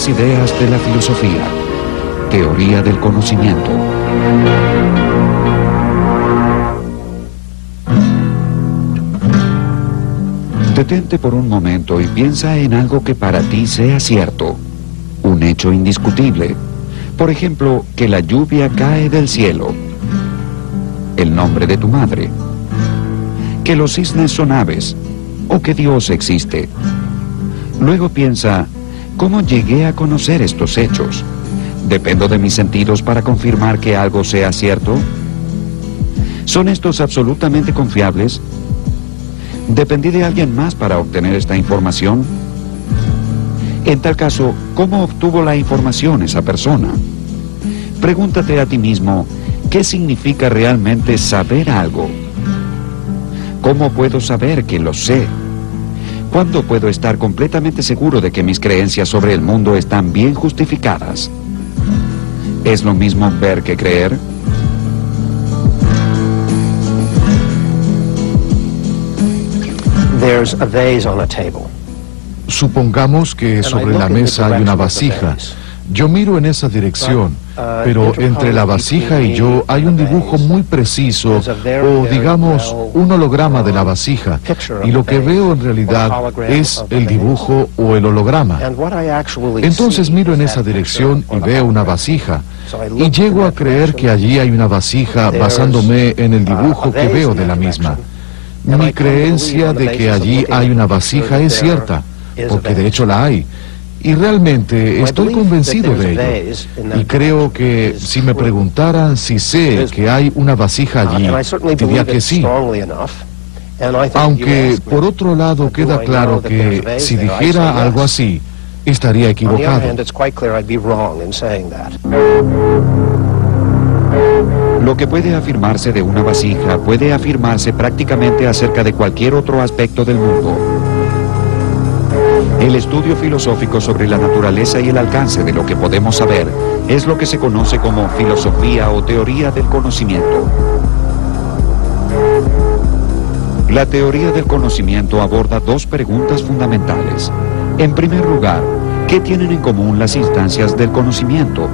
principales ideas de la filosofía. Teoría del conocimiento. Detente por un momento y piensa en algo que para ti sea cierto, un hecho indiscutible. Por ejemplo, que la lluvia cae del cielo, el nombre de tu madre, que los cisnes son aves, o que Dios existe. Luego piensa, ¿cómo llegué a conocer estos hechos? ¿Dependo de mis sentidos para confirmar que algo sea cierto? ¿Son estos absolutamente confiables? ¿Dependí de alguien más para obtener esta información? En tal caso, ¿cómo obtuvo la información esa persona? Pregúntate a ti mismo, ¿qué significa realmente saber algo? ¿Cómo puedo saber que lo sé? ¿Cuándo puedo estar completamente seguro de que mis creencias sobre el mundo están bien justificadas? ¿Es lo mismo ver que creer? There's a vase on a table. Supongamos que sobre la mesa hay una vasija. Yo miro en esa dirección, pero entre la vasija y yo hay un dibujo muy preciso, o digamos, un holograma de la vasija, y lo que veo en realidad es el dibujo o el holograma. Entonces miro en esa dirección y veo una vasija, y llego a creer que allí hay una vasija basándome en el dibujo que veo de la misma. Mi creencia de que allí hay una vasija es cierta, porque de hecho la hay. Y realmente estoy convencido de ello. Y creo que si me preguntaran si sé que hay una vasija allí, diría que sí. Aunque por otro lado queda claro que si dijera algo así, estaría equivocado. Lo que puede afirmarse de una vasija puede afirmarse prácticamente acerca de cualquier otro aspecto del mundo. El estudio filosófico sobre la naturaleza y el alcance de lo que podemos saber es lo que se conoce como filosofía o teoría del conocimiento. La teoría del conocimiento aborda dos preguntas fundamentales. En primer lugar, ¿qué tienen en común las instancias del conocimiento?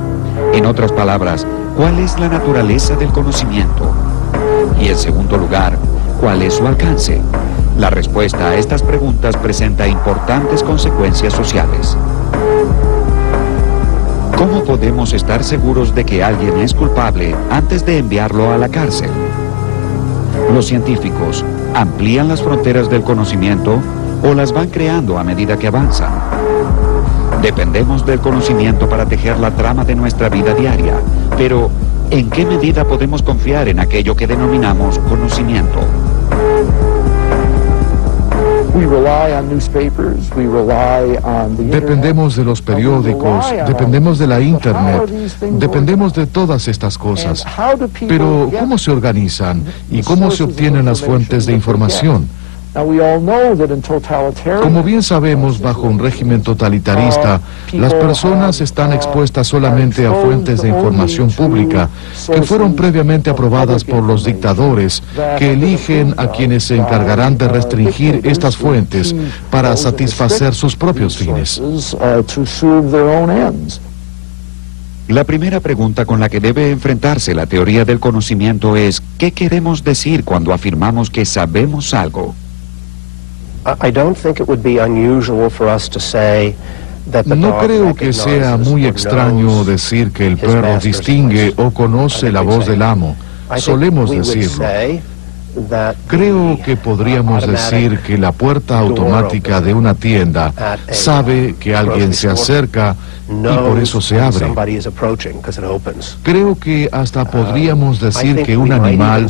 En otras palabras, ¿cuál es la naturaleza del conocimiento? Y en segundo lugar, ¿cuál es su alcance? La respuesta a estas preguntas presenta importantes consecuencias sociales. ¿Cómo podemos estar seguros de que alguien es culpable antes de enviarlo a la cárcel? ¿Los científicos amplían las fronteras del conocimiento o las van creando a medida que avanzan? Dependemos del conocimiento para tejer la trama de nuestra vida diaria, pero ¿en qué medida podemos confiar en aquello que denominamos conocimiento? Dependemos de los periódicos, dependemos de la Internet, dependemos de todas estas cosas. Pero, ¿cómo se organizan y cómo se obtienen las fuentes de información? Como bien sabemos, bajo un régimen totalitarista, las personas están expuestas solamente a fuentes de información pública que fueron previamente aprobadas por los dictadores, que eligen a quienes se encargarán de restringir estas fuentes para satisfacer sus propios fines. La primera pregunta con la que debe enfrentarse la teoría del conocimiento es ¿qué queremos decir cuando afirmamos que sabemos algo? No creo que sea muy extraño decir que el perro distingue o conoce la voz del amo. Solemos decirlo. Creo que podríamos decir que la puerta automática de una tienda sabe que alguien se acerca y por eso se abre. Creo que hasta podríamos decir que un animal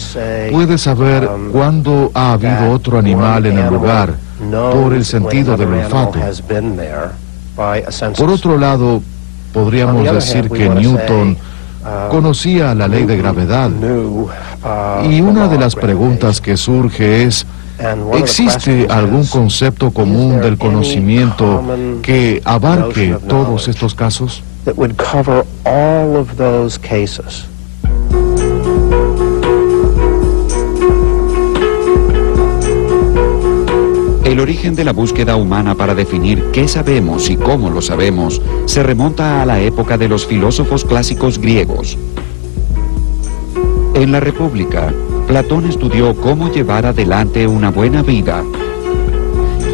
puede saber cuándo ha habido otro animal en el lugar por el sentido del olfato. Por otro lado, podríamos decir que Newton conocía la ley de gravedad. Y una de las preguntas que surge es, ¿existe algún concepto común del conocimiento que abarque todos estos casos? El origen de la búsqueda humana para definir qué sabemos y cómo lo sabemos se remonta a la época de los filósofos clásicos griegos. En la República, Platón estudió cómo llevar adelante una buena vida.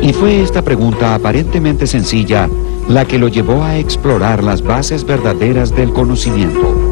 Y fue esta pregunta aparentemente sencilla la que lo llevó a explorar las bases verdaderas del conocimiento.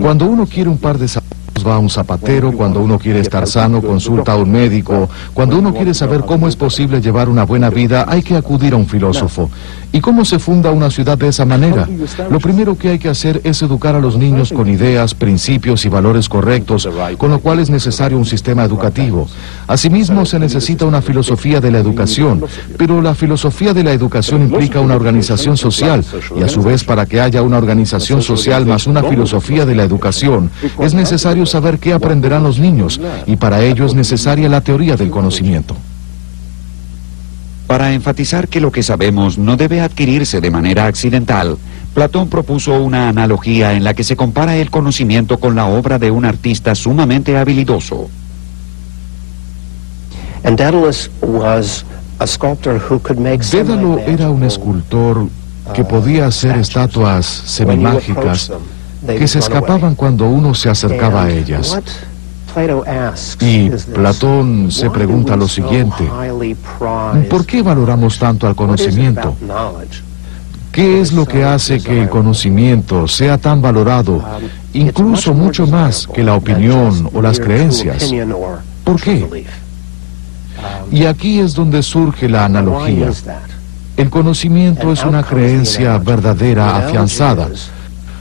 Cuando uno quiere un par de zapatos, va a un zapatero. Cuando uno quiere estar sano, consulta a un médico. Cuando uno quiere saber cómo es posible llevar una buena vida, hay que acudir a un filósofo. ¿Y cómo se funda una ciudad de esa manera? Lo primero que hay que hacer es educar a los niños con ideas, principios y valores correctos, con lo cual es necesario un sistema educativo. Asimismo, se necesita una filosofía de la educación, pero la filosofía de la educación implica una organización social, y a su vez, para que haya una organización social más una filosofía de la educación, es necesario saber qué aprenderán los niños, y para ello es necesaria la teoría del conocimiento. Para enfatizar que lo que sabemos no debe adquirirse de manera accidental, Platón propuso una analogía en la que se compara el conocimiento con la obra de un artista sumamente habilidoso. Dédalo era un escultor que podía hacer estatuas semimágicas que se escapaban cuando uno se acercaba a ellas. Y Platón se pregunta lo siguiente: ¿por qué valoramos tanto al conocimiento? ¿Qué es lo que hace que el conocimiento sea tan valorado, incluso mucho más que la opinión o las creencias? ¿Por qué? Y aquí es donde surge la analogía. El conocimiento es una creencia verdadera afianzada.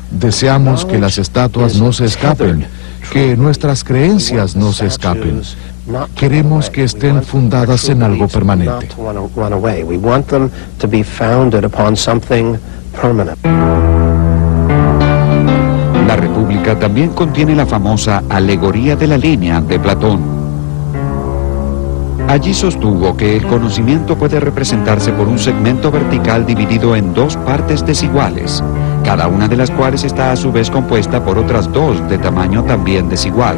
Deseamos que las estatuas no se escapen, que nuestras creencias no se escapen. Queremos que estén fundadas en algo permanente. La República también contiene la famosa alegoría de la línea de Platón. Allí sostuvo que el conocimiento puede representarse por un segmento vertical dividido en dos partes desiguales, cada una de las cuales está a su vez compuesta por otras dos de tamaño también desigual.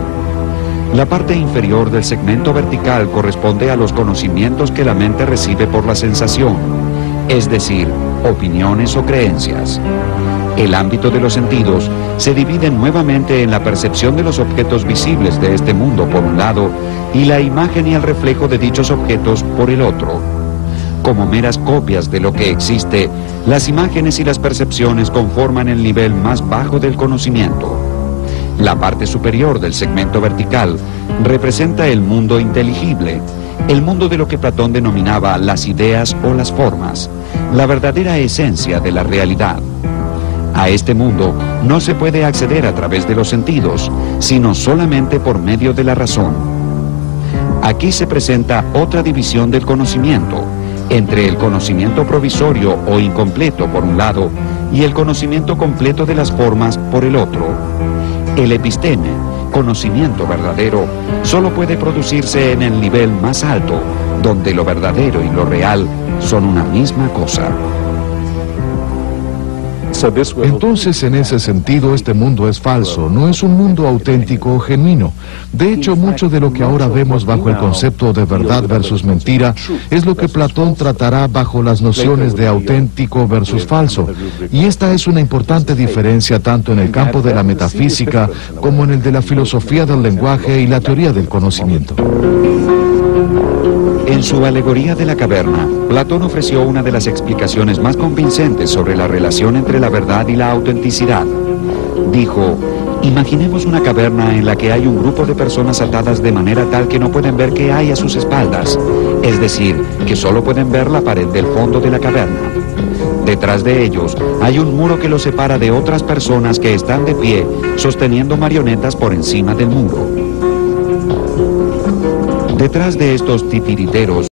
La parte inferior del segmento vertical corresponde a los conocimientos que la mente recibe por la sensación, es decir, opiniones o creencias. El ámbito de los sentidos se divide nuevamente en la percepción de los objetos visibles de este mundo por un lado y la imagen y el reflejo de dichos objetos por el otro. Como meras copias de lo que existe, las imágenes y las percepciones conforman el nivel más bajo del conocimiento. La parte superior del segmento vertical representa el mundo inteligible, el mundo de lo que Platón denominaba las ideas o las formas, la verdadera esencia de la realidad. A este mundo no se puede acceder a través de los sentidos, sino solamente por medio de la razón. Aquí se presenta otra división del conocimiento, entre el conocimiento provisorio o incompleto por un lado y el conocimiento completo de las formas por el otro. El episteme, conocimiento verdadero, solo puede producirse en el nivel más alto, donde lo verdadero y lo real son una misma cosa. Entonces, en ese sentido, este mundo es falso, no es un mundo auténtico o genuino. De hecho, mucho de lo que ahora vemos bajo el concepto de verdad versus mentira es lo que Platón tratará bajo las nociones de auténtico versus falso. Y esta es una importante diferencia tanto en el campo de la metafísica como en el de la filosofía del lenguaje y la teoría del conocimiento. En su alegoría de la caverna, Platón ofreció una de las explicaciones más convincentes sobre la relación entre la verdad y la autenticidad. Dijo: imaginemos una caverna en la que hay un grupo de personas atadas de manera tal que no pueden ver qué hay a sus espaldas, es decir, que solo pueden ver la pared del fondo de la caverna. Detrás de ellos hay un muro que los separa de otras personas que están de pie, sosteniendo marionetas por encima del muro. Detrás de estos titiriteros